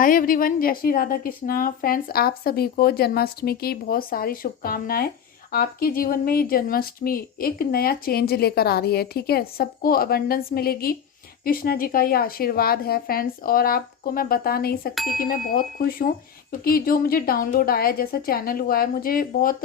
Hi everyone, जय Shri Radha Krishna. Friends, आप सभी को जन्माष्टमी की बहुत सारी शुभकामनाएं। आपके जीवन में ये जन्माष्टमी एक नया चेंज लेकर आ रही है। ठीक है, सबको अबंडेंस मिलेगी। कृष्णा जी का ये आशीर्वाद है फ्रेंड्स। और आपको मैं बता नहीं सकती कि मैं बहुत खुश हूँ, क्योंकि जो मुझे डाउनलोड आया, जैसा चैनल हुआ है, मुझे बहुत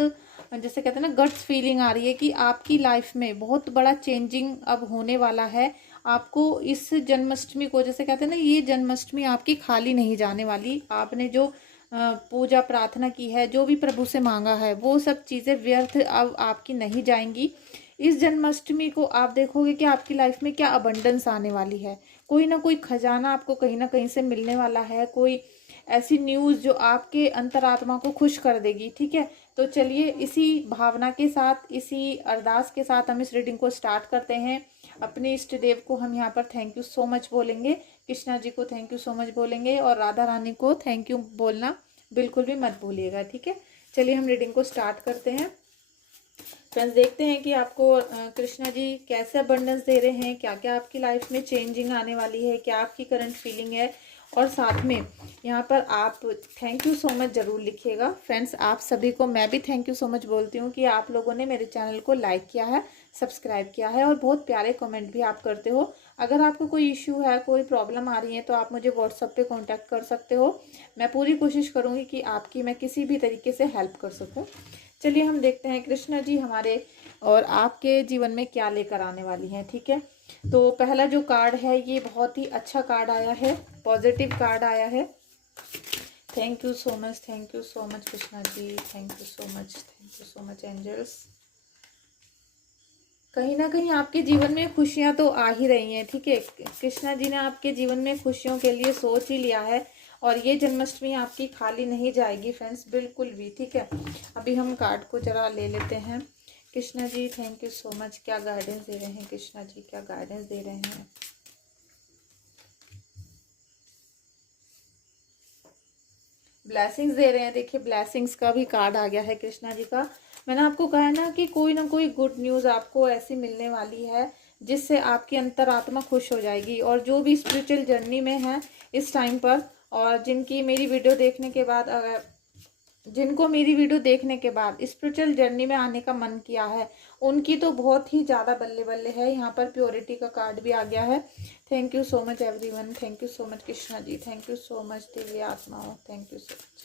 जैसे कहते हैं ना, गट्स फीलिंग आ रही है कि आपकी लाइफ में बहुत बड़ा चेंजिंग अब होने वाला है। आपको इस जन्माष्टमी को, जैसे कहते हैं ना, ये जन्माष्टमी आपकी खाली नहीं जाने वाली। आपने जो पूजा प्रार्थना की है, जो भी प्रभु से मांगा है, वो सब चीज़ें व्यर्थ अब आपकी नहीं जाएंगी। इस जन्माष्टमी को आप देखोगे कि आपकी लाइफ में क्या अबंडेंस आने वाली है। कोई ना कोई खजाना आपको कहीं ना कहीं से मिलने वाला है। कोई ऐसी न्यूज़ जो आपके अंतरात्मा को खुश कर देगी। ठीक है, तो चलिए इसी भावना के साथ, इसी अरदास के साथ हम इस रीडिंग को स्टार्ट करते हैं। अपने इष्ट देव को हम यहाँ पर थैंक यू सो मच बोलेंगे, कृष्णा जी को थैंक यू सो मच बोलेंगे, और राधा रानी को थैंक यू बोलना बिल्कुल भी मत भूलिएगा। ठीक है, चलिए हम रीडिंग को स्टार्ट करते हैं। फ्रेंड्स, देखते हैं कि आपको कृष्णा जी कैसे अबंडेंस दे रहे हैं, क्या क्या आपकी लाइफ में चेंजिंग आने वाली है, क्या आपकी करंट फीलिंग है। और साथ में यहाँ पर आप थैंक यू सो मच ज़रूर लिखिएगा। फ्रेंड्स, आप सभी को मैं भी थैंक यू सो मच बोलती हूँ कि आप लोगों ने मेरे चैनल को लाइक किया है, सब्सक्राइब किया है, और बहुत प्यारे कमेंट भी आप करते हो। अगर आपको कोई इश्यू है, कोई प्रॉब्लम आ रही है, तो आप मुझे व्हाट्सएप पे कांटेक्ट कर सकते हो। मैं पूरी कोशिश करूँगी कि आपकी मैं किसी भी तरीके से हेल्प कर सकूँ। चलिए हम देखते हैं कृष्णा जी हमारे और आपके जीवन में क्या लेकर आने वाली हैं। ठीक है, तो पहला जो कार्ड है, ये बहुत ही अच्छा कार्ड आया है, पॉजिटिव कार्ड आया है। Thank you so much Krishna ji, thank you so much angels. कहीं ना कहीं आपके जीवन में खुशियां तो आ ही रही हैं। ठीक है, कृष्णा जी ने आपके जीवन में खुशियों के लिए सोच ही लिया है, और ये जन्माष्टमी आपकी खाली नहीं जाएगी फ्रेंड्स, बिल्कुल भी। ठीक है, अभी हम कार्ड को जरा ले लेते हैं। Krishna ji thank you so much, क्या गाइडेंस दे रहे हैं कृष्णा जी, क्या गाइडेंस दे रहे हैं। ब्लेसिंग्स दे रहे हैं। देखिए, ब्लेसिंग्स का भी कार्ड आ गया है कृष्णा जी का। मैंने आपको कहा है ना कोई गुड न्यूज़ आपको ऐसी मिलने वाली है जिससे आपकी अंतरात्मा खुश हो जाएगी। और जो भी स्पिरिचुअल जर्नी में है इस टाइम पर, और जिनकी मेरी वीडियो देखने के बाद, अगर जिनको मेरी वीडियो देखने के बाद स्पिरिचुअल जर्नी में आने का मन किया है, उनकी तो बहुत ही ज़्यादा बल्ले बल्ले है। यहाँ पर प्योरिटी का कार्ड भी आ गया है। Thank you so much everyone, thank you so much Krishna ji, thank you so much दिव्य आत्माओं, thank you so much,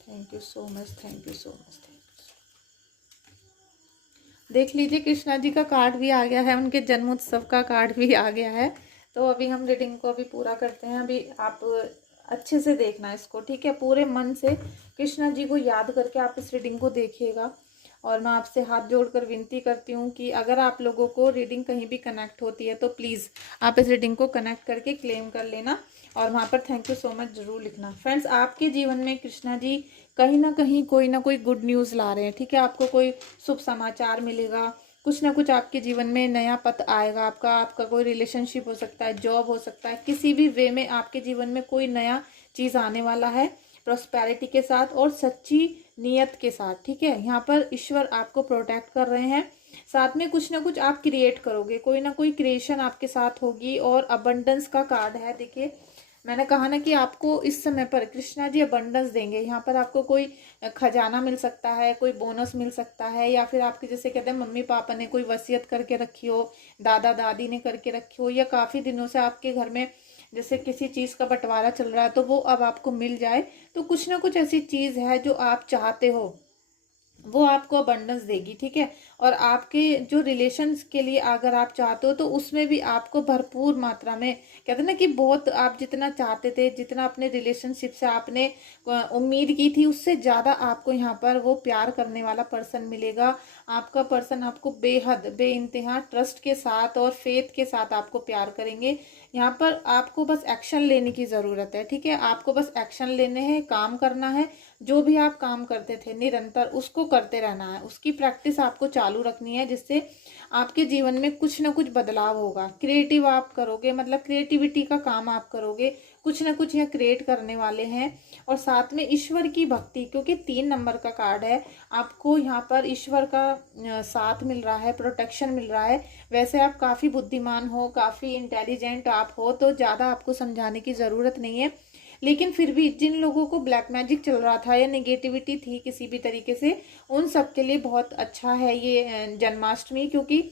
thank you so much, thank you so much, thank you. देख लीजिए, कृष्णा जी का कार्ड भी आ गया है, उनके जन्मोत्सव का कार्ड भी आ गया है। तो अभी हम रीडिंग को अभी पूरा करते हैं। अभी आप अच्छे से देखना इसको, ठीक है, पूरे मन से कृष्णा जी को याद करके आप इस रीडिंग को देखिएगा। और मैं आपसे हाथ जोड़कर विनती करती हूँ कि अगर आप लोगों को रीडिंग कहीं भी कनेक्ट होती है, तो प्लीज़ आप इस रीडिंग को कनेक्ट करके क्लेम कर लेना, और वहाँ पर थैंक यू सो मच ज़रूर लिखना। फ्रेंड्स, आपके जीवन में कृष्णा जी कहीं ना कोई गुड न्यूज़ ला रहे हैं। ठीक है, आपको कोई शुभ समाचार मिलेगा, कुछ ना कुछ आपके जीवन में नया पथ आएगा। आपका कोई रिलेशनशिप हो सकता है, जॉब हो सकता है, किसी भी वे में आपके जीवन में कोई नया चीज़ आने वाला है, प्रॉस्पेरिटी के साथ और सच्ची नियत के साथ। ठीक है, यहाँ पर ईश्वर आपको प्रोटेक्ट कर रहे हैं। साथ में कुछ ना कुछ आप क्रिएट करोगे, कोई ना कोई क्रिएशन आपके साथ होगी। और अबंडेंस का कार्ड है। देखिए, मैंने कहा ना कि आपको इस समय पर कृष्णा जी अबंडेंस देंगे। यहाँ पर आपको कोई खजाना मिल सकता है, कोई बोनस मिल सकता है, या फिर आपके जैसे कहते हैं मम्मी पापा ने कोई वसीयत करके रखी हो, दादा दादी ने करके रखी हो, या काफ़ी दिनों से आपके घर में जैसे किसी चीज़ का बंटवारा चल रहा है, तो वो अब आपको मिल जाए। तो कुछ ना कुछ ऐसी चीज़ है जो आप चाहते हो, वो आपको अबंडेंस देगी। ठीक है, और आपके जो रिलेशंस के लिए अगर आप चाहते हो, तो उसमें भी आपको भरपूर मात्रा में, कहते हैं ना कि बहुत आप जितना चाहते थे, जितना अपने रिलेशनशिप से आपने उम्मीद की थी, उससे ज़्यादा आपको यहाँ पर वो प्यार करने वाला पर्सन मिलेगा। आपका पर्सन आपको बेहद बेइंतहा ट्रस्ट के साथ और फेथ के साथ आपको प्यार करेंगे। यहाँ पर आपको बस एक्शन लेने की ज़रूरत है। ठीक है, आपको बस एक्शन लेने हैं, काम करना है, जो भी आप काम करते थे निरंतर उसको करते रहना है, उसकी प्रैक्टिस आपको चालू रखनी है, जिससे आपके जीवन में कुछ ना कुछ बदलाव होगा। क्रिएटिव आप करोगे, मतलब क्रिएटिविटी का काम आप करोगे, कुछ ना कुछ यहाँ क्रिएट करने वाले हैं। और साथ में ईश्वर की भक्ति, क्योंकि 3 नंबर का कार्ड है, आपको यहाँ पर ईश्वर का साथ मिल रहा है, प्रोटेक्शन मिल रहा है। वैसे आप काफ़ी बुद्धिमान हो, काफ़ी इंटेलिजेंट आप हो, तो ज़्यादा आपको समझाने की ज़रूरत नहीं है। लेकिन फिर भी जिन लोगों को ब्लैक मैजिक चल रहा था या नेगेटिविटी थी किसी भी तरीके से, उन सब के लिए बहुत अच्छा है ये जन्माष्टमी। क्योंकि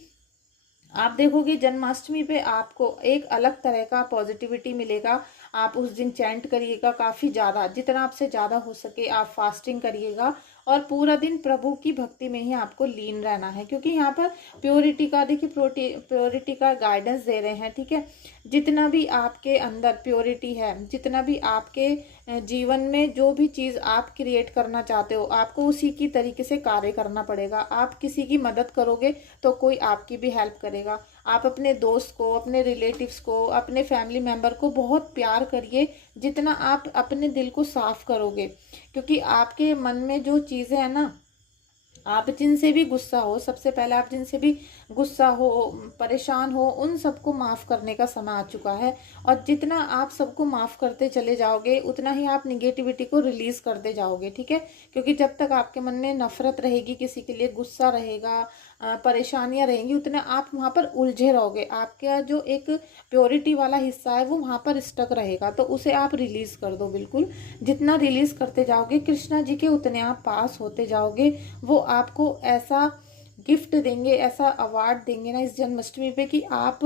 आप देखोगे जन्माष्टमी पे आपको एक अलग तरह का पॉजिटिविटी मिलेगा। आप उस दिन चैंट करिएगा काफ़ी ज़्यादा, जितना आपसे ज़्यादा हो सके आप फास्टिंग करिएगा, और पूरा दिन प्रभु की भक्ति में ही आपको लीन रहना है। क्योंकि यहाँ पर प्योरिटी का, देखिए प्योरिटी का गाइडेंस दे रहे हैं, ठीक है। जितना भी आपके अंदर प्योरिटी है, जितना भी आपके जीवन में जो भी चीज़ आप क्रिएट करना चाहते हो, आपको उसी की तरीके से कार्य करना पड़ेगा। आप किसी की मदद करोगे तो कोई आपकी भी हेल्प करेगा। आप अपने दोस्त को, अपने रिलेटिव्स को, अपने फैमिली मेम्बर को बहुत प्यार करिए, जितना आप अपने दिल को साफ करोगे। क्योंकि आपके मन में जो चीज़ें हैं ना, आप जिनसे भी गुस्सा हो, सबसे पहले आप जिनसे भी गुस्सा हो, परेशान हो, उन सबको माफ़ करने का समय आ चुका है। और जितना आप सबको माफ़ करते चले जाओगे, उतना ही आप निगेटिविटी को रिलीज़ करते जाओगे, ठीक है। क्योंकि जब तक आपके मन में नफरत रहेगी, किसी के लिए गुस्सा रहेगा, परेशानियां रहेंगी, उतने आप वहाँ पर उलझे रहोगे। आपका जो एक प्योरिटी वाला हिस्सा है वो वहाँ पर स्टक रहेगा, तो उसे आप रिलीज़ कर दो बिल्कुल। जितना रिलीज़ करते जाओगे कृष्णा जी के, उतने आप पास होते जाओगे। वो आपको ऐसा गिफ्ट देंगे, ऐसा अवार्ड देंगे ना इस जन्माष्टमी पे कि आप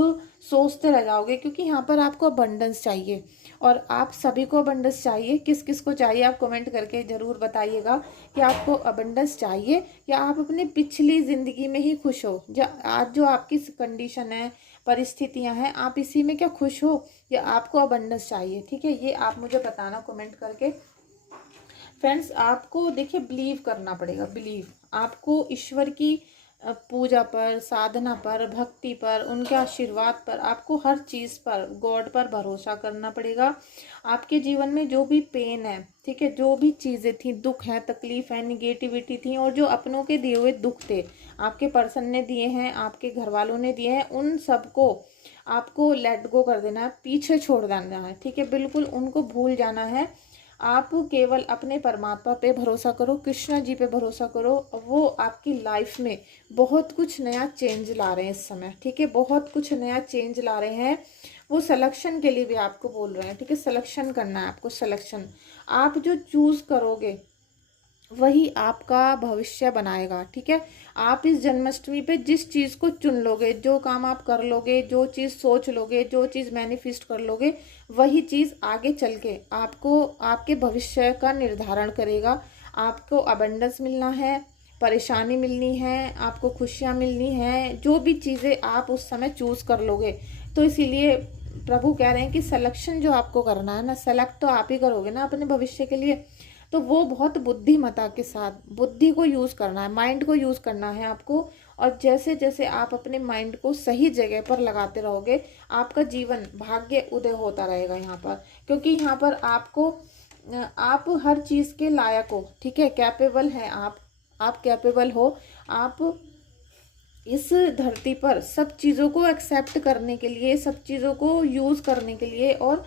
सोचते रह जाओगे। क्योंकि यहाँ पर आपको अबंडेंस चाहिए, और आप सभी को अबंडेंस चाहिए। किस किस को चाहिए आप कमेंट करके ज़रूर बताइएगा कि आपको अबंडेंस चाहिए, या आप अपनी पिछली ज़िंदगी में ही खुश हो। आज जो आपकी कंडीशन है, परिस्थितियां हैं, आप इसी में क्या खुश हो, या आपको अबंडेंस चाहिए, ठीक है। ये आप मुझे बताना कमेंट करके। फ्रेंड्स, आपको देखिए बिलीव करना पड़ेगा, बिलीव। आपको ईश्वर की पूजा पर, साधना पर, भक्ति पर, उनके आशीर्वाद पर, आपको हर चीज़ पर, गॉड पर भरोसा करना पड़ेगा। आपके जीवन में जो भी पेन है, ठीक है, जो भी चीज़ें थी, दुख है, तकलीफ है, निगेटिविटी थी, और जो अपनों के दिए हुए दुख थे, आपके पर्सन ने दिए हैं, आपके घर वालों ने दिए हैं, उन सबको आपको लेट गो कर देना है, पीछे छोड़ देना है, ठीक है। बिल्कुल उनको भूल जाना है। आप केवल अपने परमात्मा पे भरोसा करो, कृष्णा जी पे भरोसा करो। वो आपकी लाइफ में बहुत कुछ नया चेंज ला रहे हैं इस समय, ठीक है। बहुत कुछ नया चेंज ला रहे हैं। वो सिलेक्शन के लिए भी आपको बोल रहे हैं, ठीक है। सिलेक्शन करना है आपको, सिलेक्शन। आप जो चूज करोगे वही आपका भविष्य बनाएगा, ठीक है। आप इस जन्माष्टमी पे जिस चीज़ को चुन लोगे, जो काम आप कर लोगे, जो चीज़ सोच लोगे, जो चीज़ मैनिफेस्ट कर लोगे, वही चीज़ आगे चल के आपको आपके भविष्य का निर्धारण करेगा। आपको अबंडेंस मिलना है, परेशानी मिलनी है, आपको खुशियाँ मिलनी है, जो भी चीज़ें आप उस समय चूज़ कर लोगे। तो इसीलिए प्रभु कह रहे हैं कि सिलेक्शन जो आपको करना है ना, सेलेक्ट तो आप ही करोगे ना अपने भविष्य के लिए। तो वो बहुत बुद्धिमता के साथ, बुद्धि को यूज़ करना है, माइंड को यूज़ करना है आपको। और जैसे जैसे आप अपने माइंड को सही जगह पर लगाते रहोगे, आपका जीवन भाग्य उदय होता रहेगा यहाँ पर। क्योंकि यहाँ पर आपको आप हर चीज़ के लायक हो, ठीक है, कैपेबल हैं आप कैपेबल हो। आप इस धरती पर सब चीज़ों को एक्सेप्ट करने के लिए, सब चीज़ों को यूज़ करने के लिए, और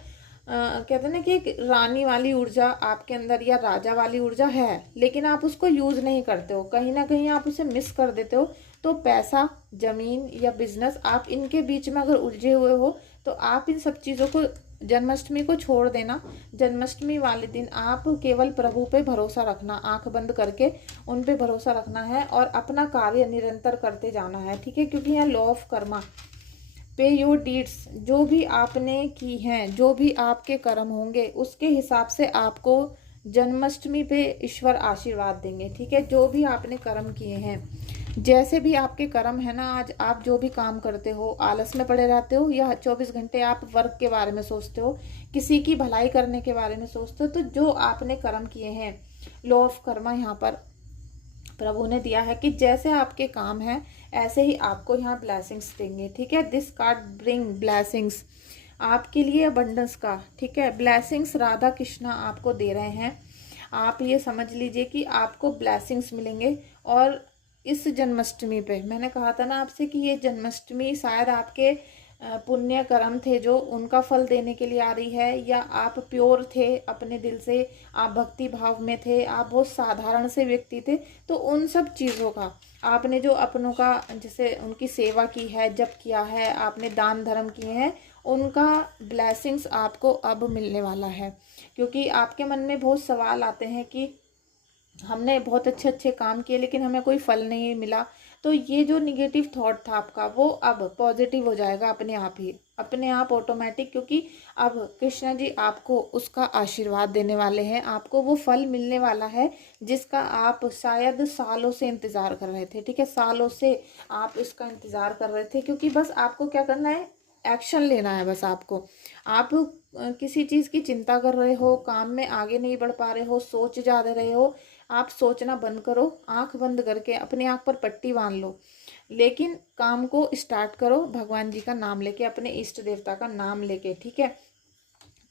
कहते हैं ना कि एक रानी वाली ऊर्जा आपके अंदर, या राजा वाली ऊर्जा है, लेकिन आप उसको यूज़ नहीं करते हो, कहीं ना कहीं आप उसे मिस कर देते हो। तो पैसा, ज़मीन या बिजनेस, आप इनके बीच में अगर उलझे हुए हो, तो आप इन सब चीज़ों को, जन्माष्टमी को छोड़ देना। जन्माष्टमी वाले दिन आप केवल प्रभु पे भरोसा रखना, आंख बंद करके उन पे भरोसा रखना है, और अपना कार्य निरंतर करते जाना है, ठीक है। क्योंकि यहाँ लॉ ऑफ कर्मा, पे योर डीड्स, जो भी आपने की हैं, जो भी आपके कर्म होंगे, उसके हिसाब से आपको जन्माष्टमी पे ईश्वर आशीर्वाद देंगे, ठीक है। जो भी आपने कर्म किए हैं, जैसे भी आपके कर्म है ना, आज आप जो भी काम करते हो, आलस में पड़े रहते हो, या 24 घंटे आप वर्क के बारे में सोचते हो, किसी की भलाई करने के बारे में सोचते हो, तो जो आपने कर्म किए हैं, लॉ ऑफ कर्मा यहाँ पर प्रभु ने दिया है कि जैसे आपके काम हैं, ऐसे ही आपको यहाँ ब्लेसिंग्स देंगे, ठीक है। दिस कार्ड ब्रिंग ब्लेसिंग्स, आपके लिए अबंडेंस का, ठीक है, ब्लेसिंग्स राधा कृष्णा आपको दे रहे हैं। आप ये समझ लीजिए कि आपको ब्लेसिंग्स मिलेंगे। और इस जन्माष्टमी पे मैंने कहा था ना आपसे कि ये जन्माष्टमी शायद आपके पुण्य कर्म थे जो उनका फल देने के लिए आ रही है, या आप प्योर थे अपने दिल से, आप भक्ति भाव में थे, आप बहुत साधारण से व्यक्ति थे, तो उन सब चीज़ों का आपने जो अपनों का जैसे उनकी सेवा की है, जप किया है, आपने दान धर्म किए हैं, उनका ब्लेसिंग्स आपको अब मिलने वाला है। क्योंकि आपके मन में बहुत सवाल आते हैं कि हमने बहुत अच्छे अच्छे काम किए लेकिन हमें कोई फल नहीं मिला, तो ये जो निगेटिव थॉट था आपका वो अब पॉजिटिव हो जाएगा अपने आप ही, अपने आप ऑटोमेटिक। क्योंकि अब कृष्णा जी आपको उसका आशीर्वाद देने वाले हैं, आपको वो फल मिलने वाला है जिसका आप शायद सालों से इंतज़ार कर रहे थे। ठीक है, सालों से आप इसका इंतज़ार कर रहे थे, क्योंकि बस आपको क्या करना है, एक्शन लेना है बस आपको। आप किसी चीज़ की चिंता कर रहे हो, काम में आगे नहीं बढ़ पा रहे हो, सोच जा रहे हो, आप सोचना बंद करो, आंख बंद करके अपने आंख पर पट्टी बांध लो, लेकिन काम को स्टार्ट करो भगवान जी का नाम लेके, अपने इष्ट देवता का नाम लेके। ठीक है,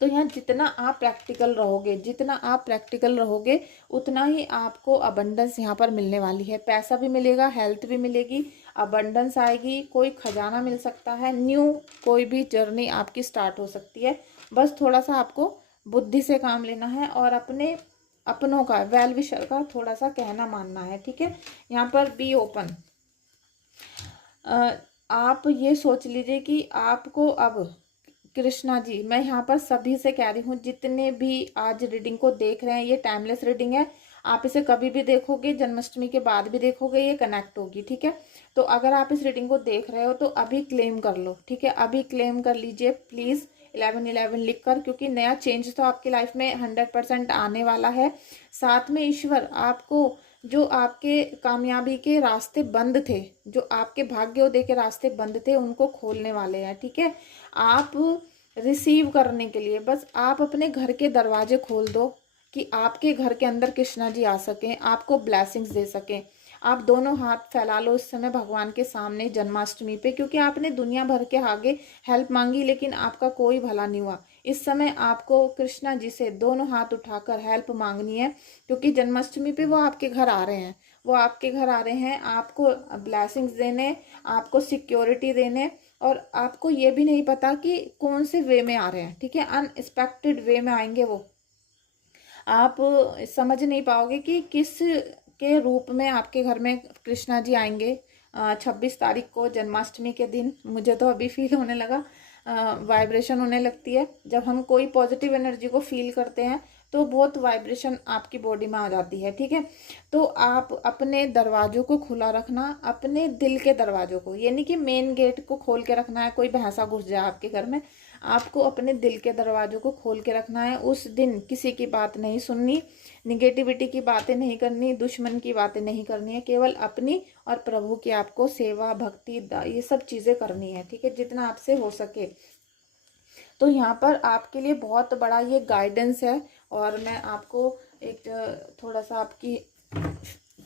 तो यहाँ जितना आप प्रैक्टिकल रहोगे, जितना आप प्रैक्टिकल रहोगे, उतना ही आपको अबंडेंस यहाँ पर मिलने वाली है। पैसा भी मिलेगा, हेल्थ भी मिलेगी, अबंडेंस आएगी, कोई खजाना मिल सकता है, न्यू कोई भी जर्नी आपकी स्टार्ट हो सकती है। बस थोड़ा सा आपको बुद्धि से काम लेना है और अपने अपनों का, वेल विशर का थोड़ा सा कहना मानना है। ठीक है, यहाँ पर बी ओपन। आप ये सोच लीजिए कि आपको अब कृष्णा जी, मैं यहाँ पर सभी से कह रही हूँ, जितने भी आज रीडिंग को देख रहे हैं, ये टाइमलेस रीडिंग है, आप इसे कभी भी देखोगे, जन्माष्टमी के बाद भी देखोगे, ये कनेक्ट होगी। ठीक है, तो अगर आप इस रीडिंग को देख रहे हो तो अभी क्लेम कर लो। ठीक है, अभी क्लेम कर लीजिए प्लीज़ 1111 लिख कर, क्योंकि नया चेंज तो आपकी लाइफ में 100% आने वाला है। साथ में ईश्वर आपको जो आपके कामयाबी के रास्ते बंद थे, जो आपके भाग्योदय के रास्ते बंद थे, उनको खोलने वाले हैं। ठीक है, आप रिसीव करने के लिए बस आप अपने घर के दरवाजे खोल दो कि आपके घर के अंदर कृष्णा जी आ सकें, आपको ब्लेसिंग्स दे सकें। आप दोनों हाथ फैला लो इस समय भगवान के सामने जन्माष्टमी पे, क्योंकि आपने दुनिया भर के आगे हेल्प मांगी लेकिन आपका कोई भला नहीं हुआ। इस समय आपको कृष्णा जी से दोनों हाथ उठाकर हेल्प मांगनी है, क्योंकि जन्माष्टमी पे वो आपके घर आ रहे हैं, वो आपके घर आ रहे हैं आपको ब्लेसिंग्स देने, आपको सिक्योरिटी देने। और आपको ये भी नहीं पता कि कौन से वे में आ रहे हैं। ठीक है, अनएक्सपेक्टेड वे में आएंगे वो, आप समझ नहीं पाओगे कि किस के रूप में आपके घर में कृष्णा जी आएंगे। 26 तारीख को जन्माष्टमी के दिन मुझे तो अभी फील होने लगा, वाइब्रेशन होने लगती है जब हम कोई पॉजिटिव एनर्जी को फील करते हैं, तो बहुत वाइब्रेशन आपकी बॉडी में आ जाती है। ठीक है, तो आप अपने दरवाजों को खुला रखना, अपने दिल के दरवाजों को, यानी कि मेन गेट को खोल के रखना है, कोई भैंसा घुस जाए आपके घर में, आपको अपने दिल के दरवाजों को खोल के रखना है। उस दिन किसी की बात नहीं सुननी, निगेटिविटी की बातें नहीं करनी, दुश्मन की बातें नहीं करनी है, केवल अपनी और प्रभु की आपको सेवा भक्ति ये सब चीज़ें करनी है। ठीक है, जितना आपसे हो सके। तो यहाँ पर आपके लिए बहुत बड़ा ये गाइडेंस है। और मैं आपको एक थोड़ा सा आपकी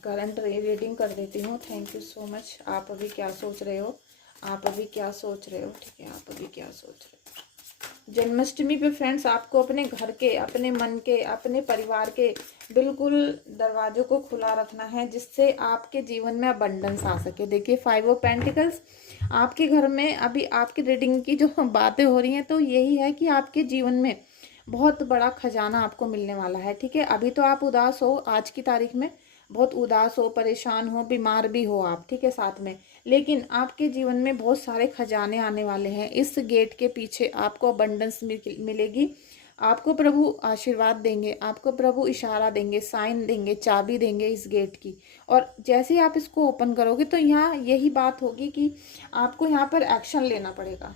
करंट रीडिंग कर देती हूँ। Thank you so much. आप अभी क्या सोच रहे हो, आप अभी क्या सोच रहे हो? ठीक है, आप अभी क्या सोच रहे हो? जन्माष्टमी पे फ्रेंड्स आपको अपने घर के, अपने मन के, अपने परिवार के बिल्कुल दरवाजों को खुला रखना है, जिससे आपके जीवन में अबंडेंस आ सके। देखिए 5 ऑफ पेंटिकल्स आपके घर में, अभी आपकी रीडिंग की जो बातें हो रही हैं तो यही है कि आपके जीवन में बहुत बड़ा खजाना आपको मिलने वाला है। ठीक है, अभी तो आप उदास हो, आज की तारीख में बहुत उदास हो, परेशान हो, बीमार भी हो आप। ठीक है, साथ में, लेकिन आपके जीवन में बहुत सारे खजाने आने वाले हैं। इस गेट के पीछे आपको अबंडेंस मिलेगी, आपको प्रभु आशीर्वाद देंगे, आपको प्रभु इशारा देंगे, साइन देंगे, चाबी देंगे इस गेट की। और जैसे ही आप इसको ओपन करोगे तो यहाँ यही बात होगी कि आपको यहाँ पर एक्शन लेना पड़ेगा।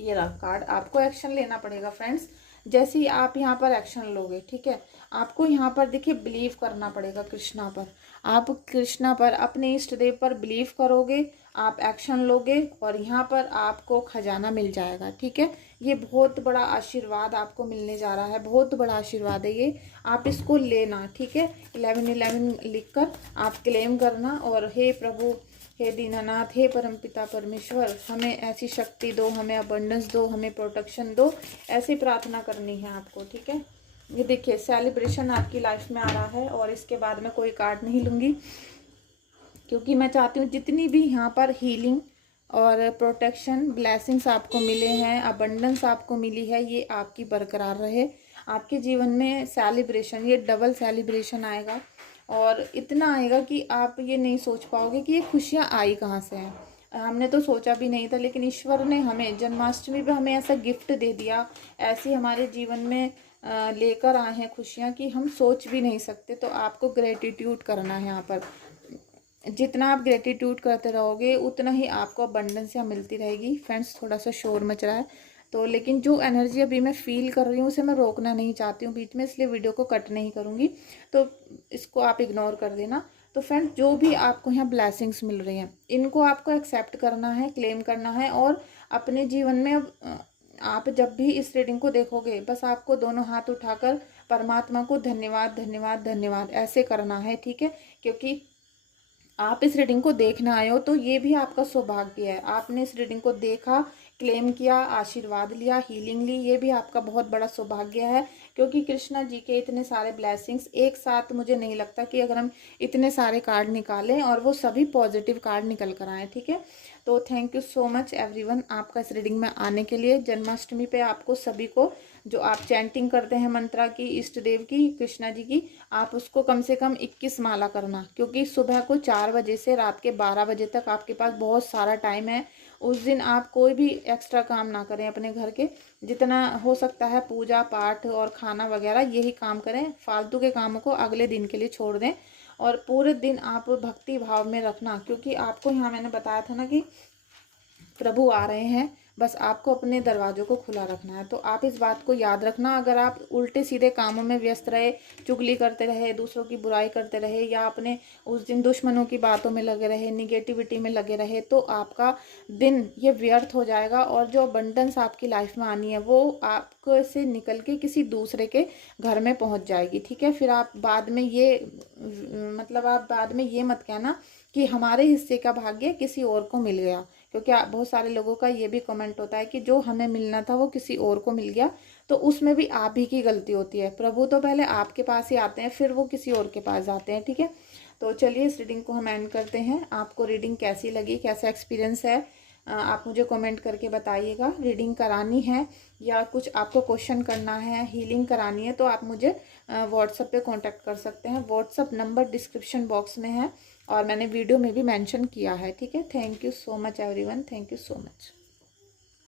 ये रहा कार्ड, आपको एक्शन लेना पड़ेगा फ्रेंड्स। जैसे ही आप यहाँ पर एक्शन लोगे, ठीक है, आपको यहाँ पर देखिए बिलीव करना पड़ेगा कृष्णा पर। आप कृष्णा पर, अपने इष्ट देव पर बिलीव करोगे, आप एक्शन लोगे और यहाँ पर आपको खजाना मिल जाएगा। ठीक है, ये बहुत बड़ा आशीर्वाद आपको मिलने जा रहा है, बहुत बड़ा आशीर्वाद है ये, आप इसको लेना। ठीक है, 1111 लिखकर आप क्लेम करना। और हे प्रभु, हे दीनानाथ, हे परमपिता परमेश्वर, हमें ऐसी शक्ति दो, हमें अबंडेंस दो, हमें प्रोटेक्शन दो, ऐसी प्रार्थना करनी है आपको। ठीक है, ये देखिए सेलिब्रेशन आपकी लाइफ में आ रहा है, और इसके बाद मैं कोई कार्ड नहीं लूँगी, क्योंकि मैं चाहती हूँ जितनी भी यहाँ पर हीलिंग और प्रोटेक्शन ब्लेसिंग्स आपको मिले हैं, अबंडेंस आपको मिली है, ये आपकी बरकरार रहे। आपके जीवन में सेलिब्रेशन, ये डबल सेलिब्रेशन आएगा, और इतना आएगा कि आप ये नहीं सोच पाओगे कि ये खुशियाँ आई कहाँ से हैं। हमने तो सोचा भी नहीं था, लेकिन ईश्वर ने हमें जन्माष्टमी पे हमें ऐसा गिफ्ट दे दिया, ऐसी हमारे जीवन में लेकर आए हैं खुशियाँ कि हम सोच भी नहीं सकते। तो आपको ग्रेटिट्यूड करना है यहाँ पर। जितना आप ग्रेटिट्यूड करते रहोगे उतना ही आपको अबंडेंस यहाँ मिलती रहेगी। फ्रेंड्स थोड़ा सा शोर मच रहा है तो, लेकिन जो एनर्जी अभी मैं फील कर रही हूँ उसे मैं रोकना नहीं चाहती हूँ बीच में, इसलिए वीडियो को कट नहीं करूँगी, तो इसको आप इग्नोर कर देना। तो फ्रेंड्स जो भी आपको यहाँ ब्लेसिंग्स मिल रही हैं इनको आपको एक्सेप्ट करना है, क्लेम करना है, और अपने जीवन में अब आप जब भी इस रीडिंग को देखोगे बस आपको दोनों हाथ उठाकर परमात्मा को धन्यवाद धन्यवाद धन्यवाद ऐसे करना है, ठीक है। क्योंकि आप इस रीडिंग को देखना आए हो तो ये भी आपका सौभाग्य है। आपने इस रीडिंग को देखा, क्लेम किया, आशीर्वाद लिया, हीलिंग ली, ये भी आपका बहुत बड़ा सौभाग्य है। क्योंकि कृष्णा जी के इतने सारे ब्लेसिंग्स एक साथ, मुझे नहीं लगता कि अगर हम इतने सारे कार्ड निकालें और वो सभी पॉजिटिव कार्ड निकल कर आए, ठीक है। तो thank you so much everyone आपका इस रीडिंग में आने के लिए। जन्माष्टमी पे आपको सभी को, जो आप चैंटिंग करते हैं मंत्रा की, इष्ट देव की, कृष्णा जी की, आप उसको कम से कम 21 माला करना, क्योंकि सुबह को 4 बजे से रात के 12 बजे तक आपके पास बहुत सारा टाइम है। उस दिन आप कोई भी एक्स्ट्रा काम ना करें अपने घर के, जितना हो सकता है पूजा पाठ और खाना वगैरह यही काम करें, फालतू के कामों को अगले दिन के लिए छोड़ दें। और पूरे दिन आप भक्ति भाव में रखना, क्योंकि आपको यहाँ मैंने बताया था ना कि प्रभु आ रहे हैं, बस आपको अपने दरवाज़ों को खुला रखना है। तो आप इस बात को याद रखना। अगर आप उल्टे सीधे कामों में व्यस्त रहे, चुगली करते रहे, दूसरों की बुराई करते रहे, या अपने उस दिन दुश्मनों की बातों में लगे रहे, निगेटिविटी में लगे रहे, तो आपका दिन ये व्यर्थ हो जाएगा, और जो अबंडेंस आपकी लाइफ में आनी है वो आपको से निकल के किसी दूसरे के घर में पहुंच जाएगी, ठीक है। फिर आप बाद में ये मतलब आप बाद में ये मत कहना कि हमारे हिस्से का भाग्य किसी और को मिल गया, क्योंकि बहुत सारे लोगों का ये भी कमेंट होता है कि जो हमें मिलना था वो किसी और को मिल गया, तो उसमें भी आप ही की गलती होती है। प्रभु तो पहले आपके पास ही आते हैं, फिर वो किसी और के पास जाते हैं, ठीक है। तो चलिए इस रीडिंग को हम एंड करते हैं। आपको रीडिंग कैसी लगी, कैसा एक्सपीरियंस है, आप मुझे कमेंट करके बताइएगा। रीडिंग करानी है या कुछ आपको क्वेश्चन करना है, हीलिंग करानी है, तो आप मुझे व्हाट्सएप पे कांटेक्ट कर सकते हैं। व्हाट्सएप नंबर डिस्क्रिप्शन बॉक्स में है और मैंने वीडियो में भी मेंशन किया है, ठीक है। Thank you so much everyone, thank you so much.